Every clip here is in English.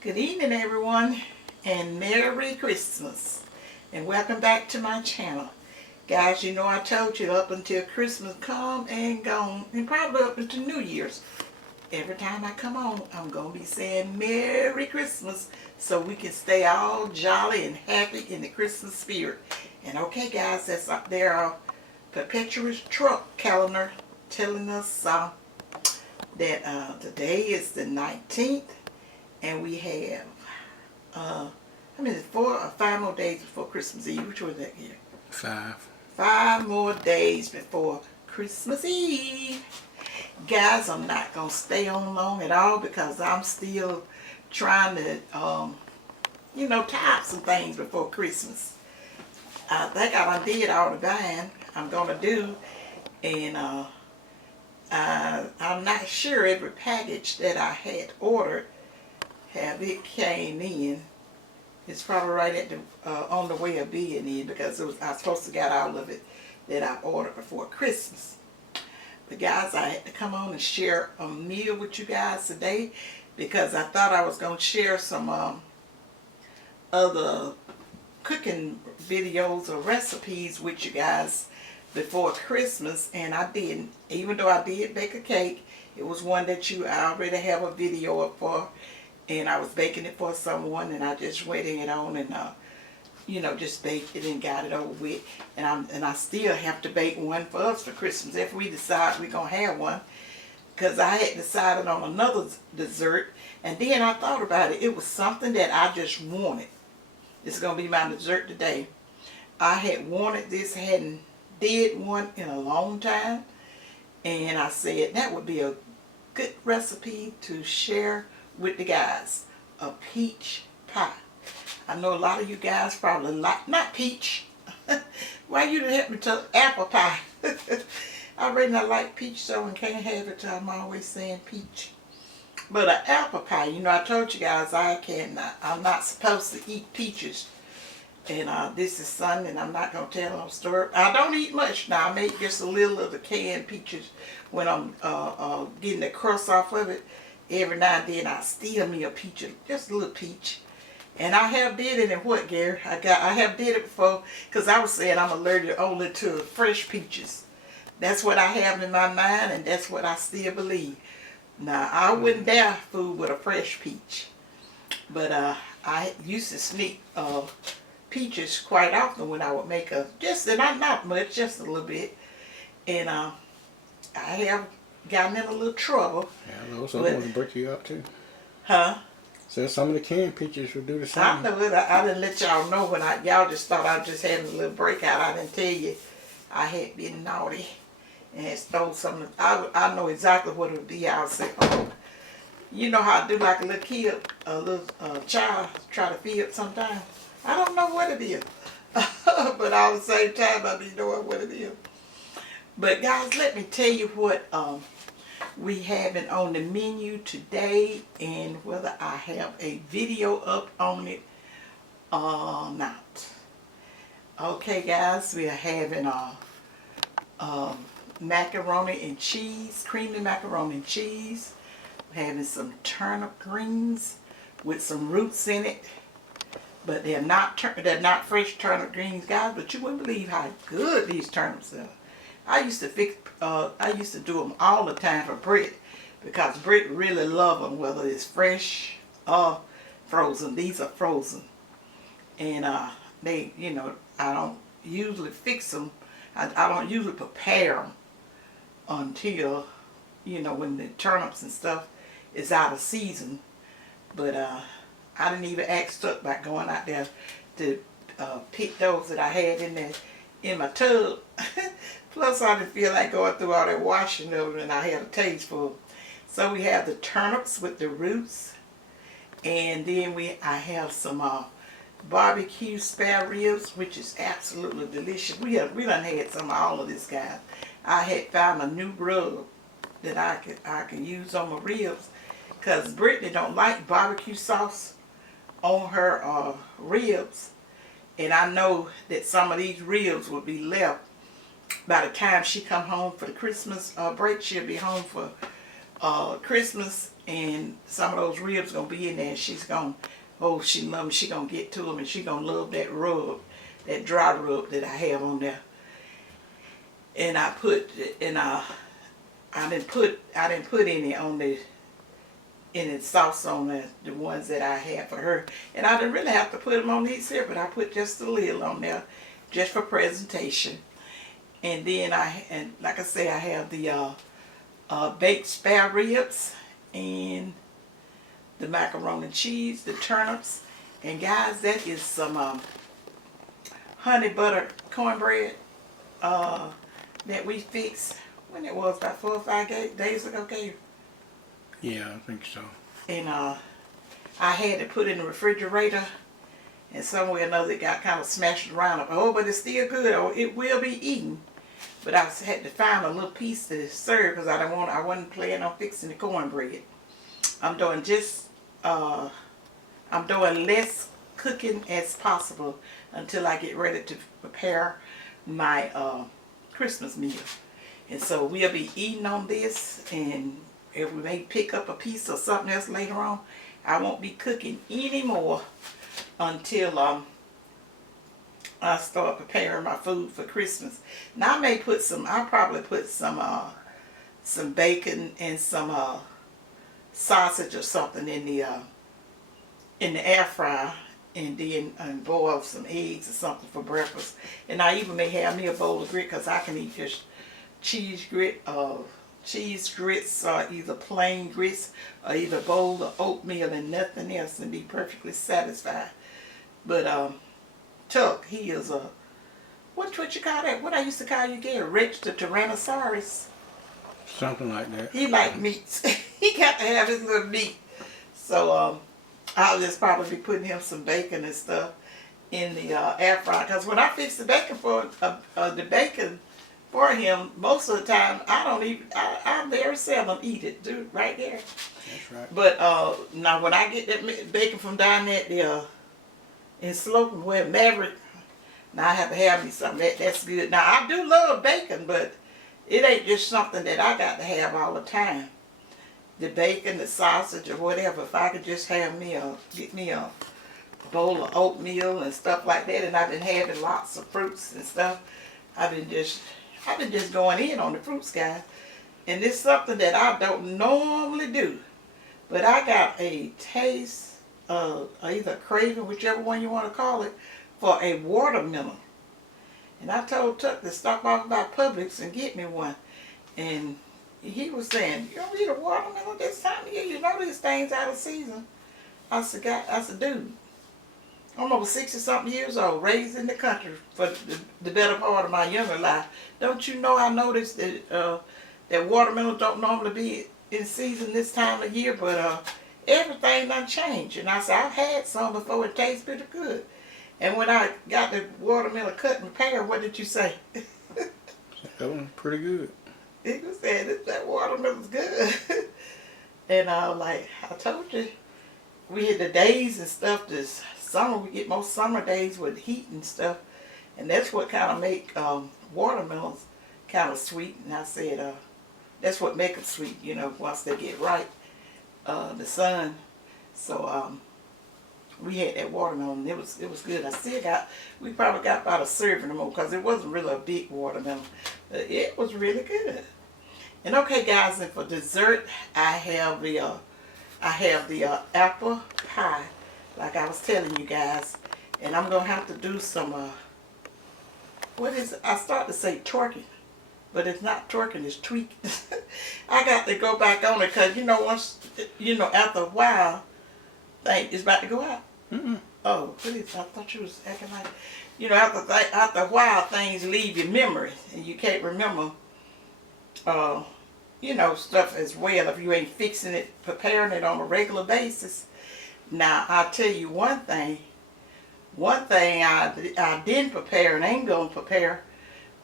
Good evening, everyone, and Merry Christmas, and welcome back to my channel. Guys, you know I told you up until Christmas come and gone, and probably up until New Year's, every time I come on, I'm going to be saying Merry Christmas so we can stay all jolly and happy in the Christmas spirit. And okay, guys, that's up there, our Perpetuous truck calendar telling us that today is the 19th, and we have it's 4 or 5 more days before Christmas Eve. Which one is that here? 5. 5 more days before Christmas Eve. Guys, I'm not going to stay on long at all because I'm still trying to, tie up some things before Christmas. I think I did all the buying I'm going to do, and I'm not sure every package that I had ordered have it came in. It's probably right at the on the way of being in, because I was supposed to get all of it that I ordered before Christmas. But guys, I had to come on and share a meal with you guys today because I thought I was going to share some other cooking videos or recipes with you guys before Christmas, and I didn't. Even though I did bake a cake, it was one that I already have a video up for, and I was baking it for someone, and I just went in on and just baked it and got it over with. And I still have to bake one for us for Christmas if we decide we're gonna have one, because I had decided on another dessert, and then I thought about it. It was something that I just wanted. It's gonna be my dessert today. I had wanted this, hadn't did one in a long time, and I said that would be a good recipe to share with the guys. A peach pie. I know a lot of you guys probably like, not peach. Why you didn't help me to apple pie? I really not like peach, so and can't have it, so I'm always saying peach. But an apple pie, I told you guys I'm not supposed to eat peaches. And this is Sunday, and I'm not going to tell no story. I don't eat much now. I make just a little of the canned peaches when I'm getting the crust off of it. Every now and then I steal me a peach, just a little peach. And I have did it in what, Gary? I have did it before, because I was saying I'm allergic only to fresh peaches. That's what I have in my mind, and that's what I still believe. Now, I wouldn't dare food with a fresh peach. But I used to sneak peaches quite often when I would make not much, just a little bit. And I have gotten in a little trouble. Yeah, those ones will break you up too. Huh? So some of the canned peaches will do the same. I know it. I didn't let y'all know when y'all just thought I was just having a little breakout. I didn't tell you I had been naughty and had stole something. I know exactly what it would be. I would say, oh, you know how I do like a little kid, a little child try to feed sometimes. I don't know what it is. But all the same time, I be knowing what it is. But guys, let me tell you what we having on the menu today, and whether I have a video up on it or not. Okay, guys, we are having macaroni and cheese, creamy macaroni and cheese. We're having some turnip greens with some roots in it, but they're not fresh turnip greens, guys. But you wouldn't believe how good these turnips are. I used to do them all the time for Britt, because Britt really love them, whether it's fresh or frozen. These are frozen, and they, I don't usually fix them. I don't usually prepare them until, when the turnips and stuff is out of season. But I didn't even act stuck by going out there to pick those that I had in my tub. Plus, I didn't feel like going through all that washing of them, and I had a taste for them. So we have the turnips with the roots, and then I have some barbecue spare ribs, which is absolutely delicious. We done had some of all of this, guys. I had found a new rub that I can use on my ribs, because Brittany don't like barbecue sauce on her ribs, and I know that some of these ribs will be left by the time she come home for the Christmas break. She'll be home for Christmas, and some of those ribs gonna be in there, and she's gonna, oh, she love them, she gonna get to them, and she gonna love that rub, that dry rub that I have on there. And I put, and I didn't put any sauce on the ones that I had for her, and I didn't really have to put them on these here, but I put just a little on there, just for presentation. And then like I say, I have the baked spare ribs and the macaroni and cheese, the turnips, and guys, that is some honey butter cornbread that we fixed when it was about 4 or 5 days ago, okay? Yeah, I think so. And I had to put it in the refrigerator, and somewhere or another it got kind of smashed around. Oh, but it's still good. Oh, it will be eaten. But I had to find a little piece to serve because I wasn't planning on fixing the cornbread. I'm doing less cooking as possible until I get ready to prepare my Christmas meal. And so we'll be eating on this, and if we may pick up a piece or something else later on, I won't be cooking anymore until I start preparing my food for Christmas. Now I'll probably put some bacon and some sausage or something in the air fryer, and then boil some eggs or something for breakfast. And I even may have me a bowl of grits, because I can eat just cheese grits, or either plain grits, or either a bowl of oatmeal and nothing else, and be perfectly satisfied. But Chuck, he is a, what you call that? What I used to call you, Gary? Rex the Tyrannosaurus. Something like that. He like meats. He got to have his little meat. So I'll just probably be putting him some bacon and stuff in the air fryer. Because when I fix the bacon for him, most of the time I very seldom eat it, dude, right there. That's right. But now when I get that bacon from down at the in Slocum, where Maverick, now I have to have me something that's good. Now I do love bacon, but it ain't just something that I got to have all the time. The bacon, the sausage, or whatever. If I could just have get me a bowl of oatmeal and stuff like that, and I've been having lots of fruits and stuff. I've been just going in on the fruits, guys. And it's something that I don't normally do, but I got a taste, either a craving, whichever one you want to call it, for a watermelon. And I told Tuck to stop off by Publix and get me one. And he was saying, "You don't eat a watermelon this time of year? You know these things out of season." I said, dude, I'm over 60-something years old, raised in the country for the better part of my younger life. Don't you know I noticed that that watermelons don't normally be in season this time of year, but everything done changed. And I said, I've had some before, it tastes pretty good. And when I got the watermelon cut and pared, what did you say? That one's pretty good. He was saying that watermelon's good. And I was like, I told you, we had the days and stuff this summer. We get most summer days with heat and stuff. And that's what kind of make watermelons kind of sweet. And I said, that's what makes them sweet, you know, once they get ripe, the sun. So we had that watermelon, and it was good. We probably got about a serving or more, because it wasn't really a big watermelon. But it was really good. And okay, guys, and for dessert, I have the apple pie, like I was telling you guys. And I'm gonna have to do some what is it? I start to say twerking, but it's not twerking, it's tweaking. I got to go back on it, because after a while, it's about to go out. Mm-mm. Oh, please, I thought you was acting like, after a while, things leave your memory, and you can't remember, stuff as well if you ain't fixing it, preparing it on a regular basis. Now, I'll tell you one thing I didn't prepare and ain't gonna prepare,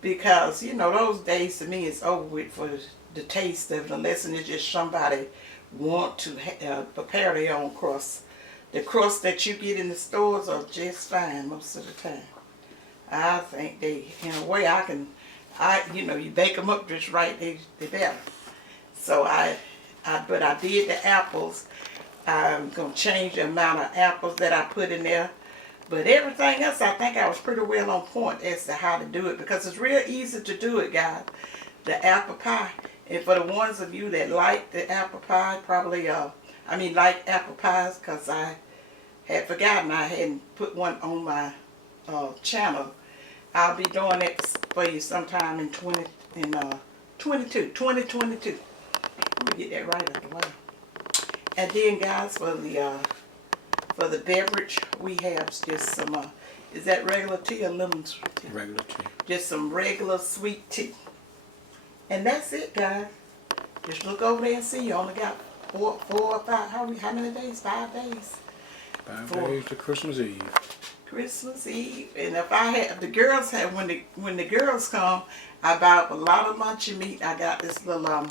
because, those days to me is over with for the taste of it, unless it's just somebody want to prepare their own crust. The crust that you get in the stores are just fine most of the time. I think they, in a way, you bake them up just right, they better. So But I did the apples. I'm going to change the amount of apples that I put in there. But everything else, I think I was pretty well on point as to how to do it. Because it's real easy to do it, guys. The apple pie. And for the ones of you that like the apple pie, probably, like apple pies, because I had forgotten I hadn't put one on my channel. I'll be doing it for you sometime in 2022. Let me get that right at the way. And then, guys, for the beverage, we have just some, is that regular tea or lemon tea? Regular tea. Just some regular sweet tea. And that's it, guys. Just look over there and see. You only got 4 or 5, how many days? 5 days. 5 days to Christmas Eve. Christmas Eve. And if I had, the girls have, when the girls come, I buy a lot of luncheon meat. I got this little,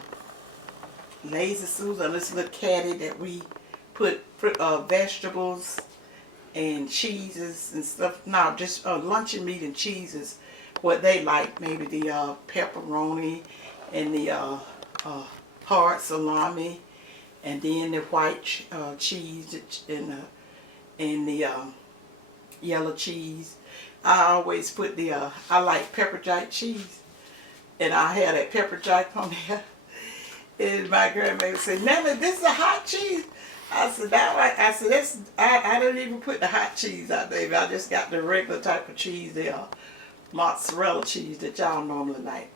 Lazy Susan, this little caddy that we put vegetables and cheeses and stuff. No, just luncheon meat and cheeses. What they like, maybe the pepperoni and the hard salami, and then the white cheese and the yellow cheese. I always put I like pepper jack cheese, and I had that pepper jack on there. And my grandmother said, "Nana, this is a hot cheese." I said, I didn't even put the hot cheese out there. I just got the regular type of cheese, the mozzarella cheese that y'all normally like.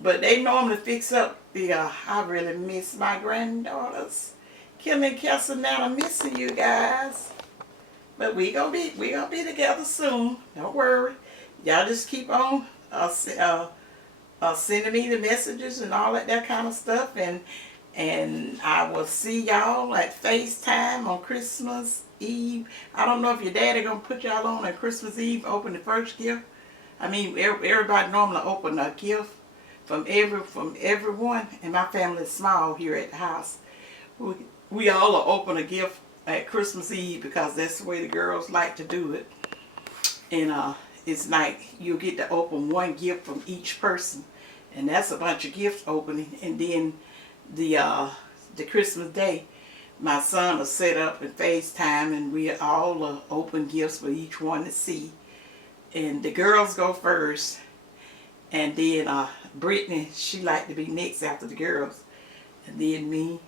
But they normally fix up the, I really miss my granddaughters. Kim and Kelsey, now I'm missing you guys. But we gonna be together soon. Don't worry. Y'all just keep on sending me the messages and all that kind of stuff. And I will see y'all at FaceTime on Christmas Eve. I don't know if your daddy gonna put y'all on Christmas Eve, open the first gift. I mean, everybody normally open a gift from everyone, and my family is small here at the house. We all open a gift at Christmas Eve because that's the way the girls like to do it. And it's like you get to open one gift from each person, and that's a bunch of gifts opening. And then the Christmas Day, my son will set up and FaceTime, and we all open gifts for each one to see. And the girls go first, and then Brittany, she like to be next after the girls, and then me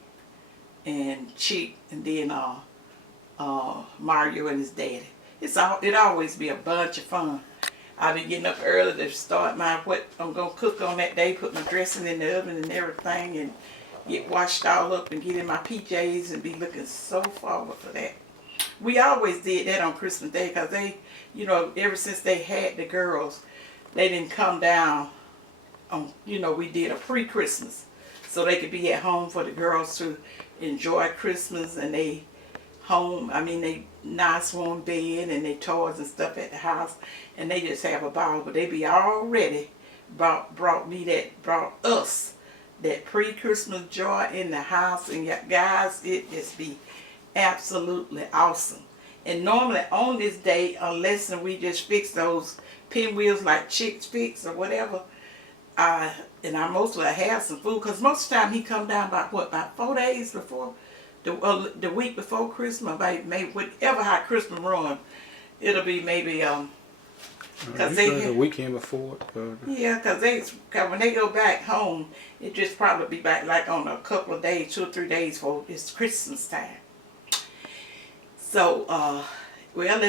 and Chick, and then Mario and his daddy. It always be a bunch of fun. I be getting up early to start what I'm gonna cook on that day, put my dressing in the oven and everything, and get washed all up and get in my PJs and be looking so forward for that. We always did that on Christmas Day because they, ever since they had the girls, they didn't come down on, we did a pre-Christmas so they could be at home for the girls to enjoy Christmas, and they they nice warm bed and they toys and stuff at the house, and they just have a ball. But they be already brought us that pre-Christmas joy in the house. And guys, it just be absolutely awesome. And normally on this day, unless we just fix those pinwheels like Chicks fix or whatever, and I mostly have some food, because most of the time he come down about 4 days before the week before Christmas, maybe whatever how Christmas run, it'll be maybe because the weekend before. Yeah, because when they go back home, it just probably be back like on a couple of days, 2 or 3 days for it's Christmas time. So well, let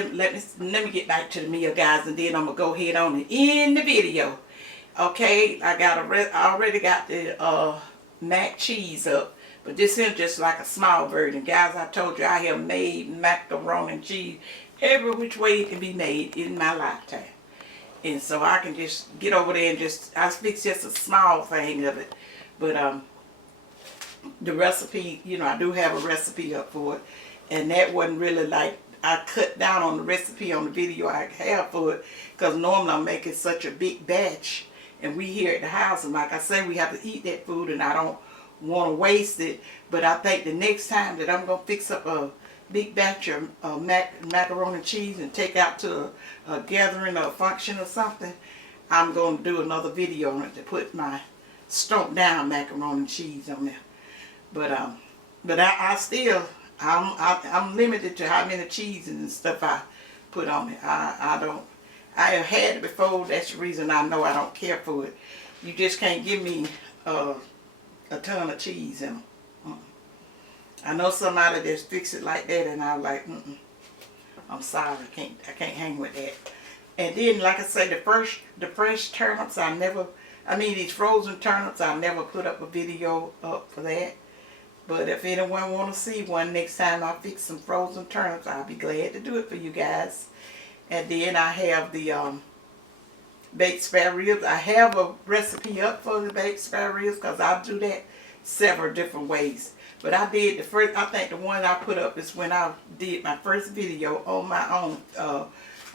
me get back to the meal, guys, and then I'm gonna go ahead on and end the video. Okay, I already got the mac cheese up. But this is just like a small version. Guys, I told you I have made macaroni and cheese every which way it can be made in my lifetime. And so I can just get over there and I fix just a small thing of it. But the recipe, I do have a recipe up for it. And that wasn't really like, I cut down on the recipe on the video I have for it. Because normally I'm making such a big batch. And we here at the house, and like I say, we have to eat that food, and I don't want to waste it. But I think the next time that I'm going to fix up a big batch of macaroni and cheese and take out to a gathering or a function or something, I'm going to do another video on it to put my stoned down macaroni and cheese on there. But I still I'm limited to how many cheese and stuff I put on it. I don't. I have had it before. That's the reason I know I don't care for it. You just can't give me a ton of cheese in them. I know somebody that's fix it like that, and I'm like, I'm sorry, I can't hang with that. And then, like I say, the fresh turnips, these frozen turnips, I never put up a video up for that. But if anyone want to see one next time I fix some frozen turnips, I'll be glad to do it for you guys. And then I have the baked spare ribs. I have a recipe up for the baked spare ribs because I do that several different ways. But I did I think the one I put up is when I did my first video on my own.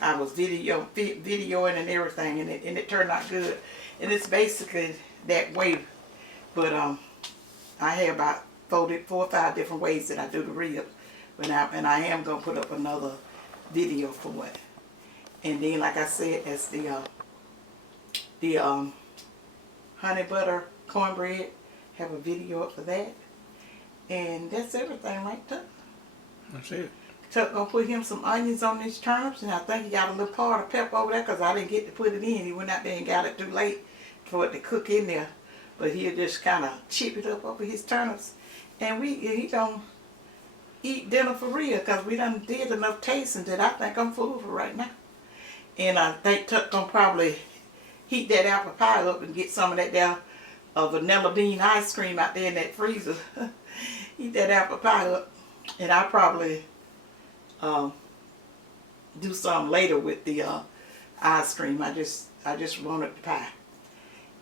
I was videoing and everything, and it turned out good. And it's basically that way. But I have about 4 or 5 different ways that I do the ribs. And I am going to put up another video for it. And then, like I said, that's the honey butter cornbread. Have a video up for that. And that's everything right there. That's it. Chuck gonna put him some onions on these turnips, and I think he got a little part of pepper over there because I didn't get to put it in. He went out there and got it too late for it to cook in there. But he'll just kind of chip it up over his turnips. And he gonna eat dinner for real because we done did enough tasting that I think I'm full for right now. And I think Chuck gonna probably heat that apple pie up and get some of that there vanilla bean ice cream out there in that freezer. Eat that apple pie up. And I'll probably do some later with the ice cream. I just wanted the pie.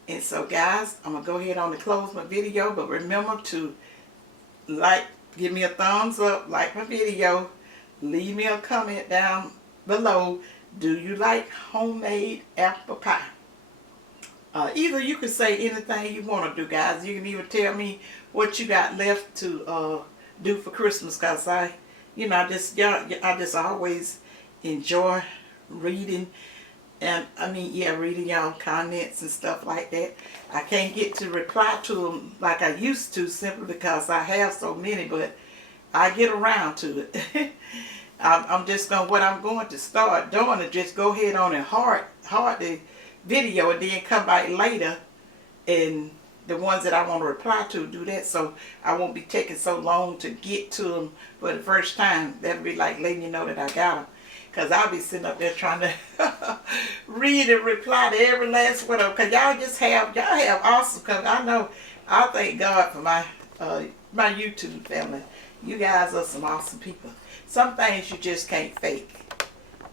And so guys, I'm going to go ahead on and close my video. But remember to give me a thumbs up, like my video. Leave me a comment down below. Do you like homemade apple pie? Either you can say anything you want to do, guys. You can even tell me what you got left to do for Christmas, cause I just always enjoy reading, and reading y'all comments and stuff like that. I can't get to reply to them like I used to simply because I have so many, but I get around to it. What I'm going to start doing is just go ahead on and heart the video and then come back later and the ones that I want to reply to, do that, so I won't be taking so long to get to them for the first time. That'll be like letting you know that I got them, because I'll be sitting up there trying to read and reply to every last one of them, because y'all have awesome, because I thank God for my YouTube family. You guys are some awesome people. Some things you just can't fake,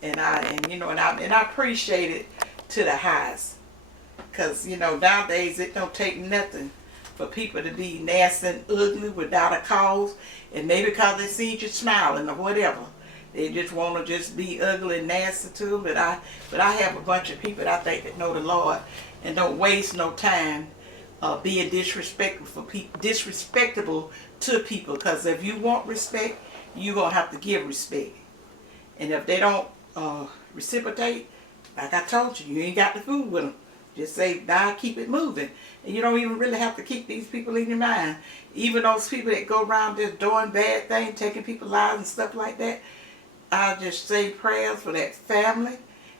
and I appreciate it to the highest. Because, nowadays it don't take nothing for people to be nasty and ugly without a cause. And maybe because they see you smiling or whatever. They just want to just be ugly and nasty too. But I have a bunch of people that I think that know the Lord and don't waste no time being disrespectful to people. Because if you want respect, you're going to have to give respect. And if they don't reciprocate, like I told you, you ain't got the food with them. Just say, die, keep it moving. And you don't even really have to keep these people in your mind. Even those people that go around just doing bad things, taking people's lives and stuff like that, I just say prayers for that family,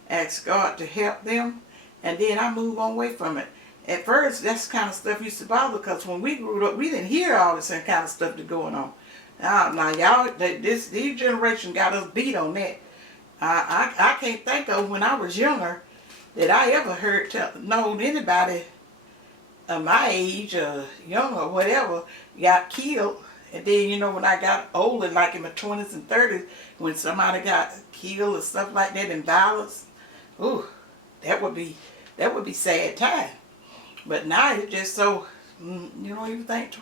ask God to help them, and then I move on away from it. At first, that's the kind of stuff used to bother, because when we grew up, we didn't hear all this kind of stuff that's going on. Now y'all, this generation got us beat on that. I can't think of when I was younger that I ever known anybody of my age or younger or whatever got killed. And then, when I got older, like in my 20s and 30s, when somebody got killed or stuff like that in violence, ooh, that would be sad time. But now it's just so, you don't even think,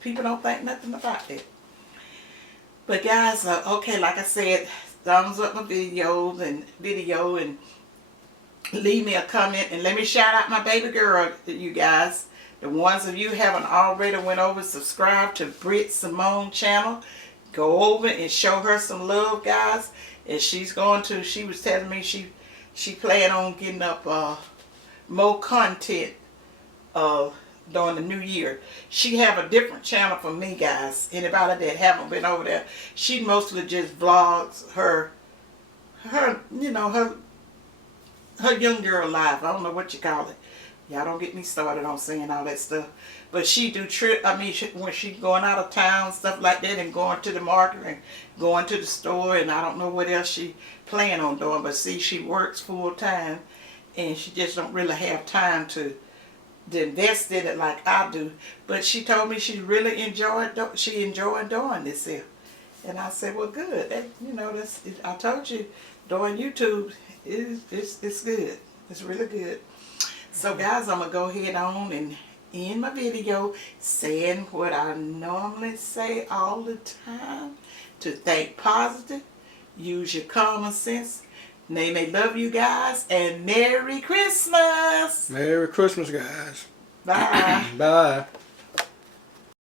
people don't think nothing about that. But guys, okay, like I said, thumbs up my video and leave me a comment, and let me shout out my baby girl, you guys. The ones of you haven't already went over and subscribed to Britt Simone channel, go over and show her some love, guys. And she was telling me she planned on getting up more content during the new year. She have a different channel from me, guys. Anybody that haven't been over there, she mostly just vlogs her you know, her young girl life. I don't know what you call it. Y'all don't get me started on saying all that stuff. But she do trip. I mean, when she going out of town, stuff like that, and going to the market and going to the store, and I don't know what else she plan on doing. But see, she works full time, and she just don't really have time to invest in it like I do. But she told me she really enjoyed doing this here. And I said, well, good. That, you know, I told you, doing YouTube it's good. It's really good. So guys, I'm gonna go ahead on and end my video saying what I normally say all the time: to think positive, use your common sense. May love you guys, and Merry Christmas. Merry Christmas, guys. Bye. Bye.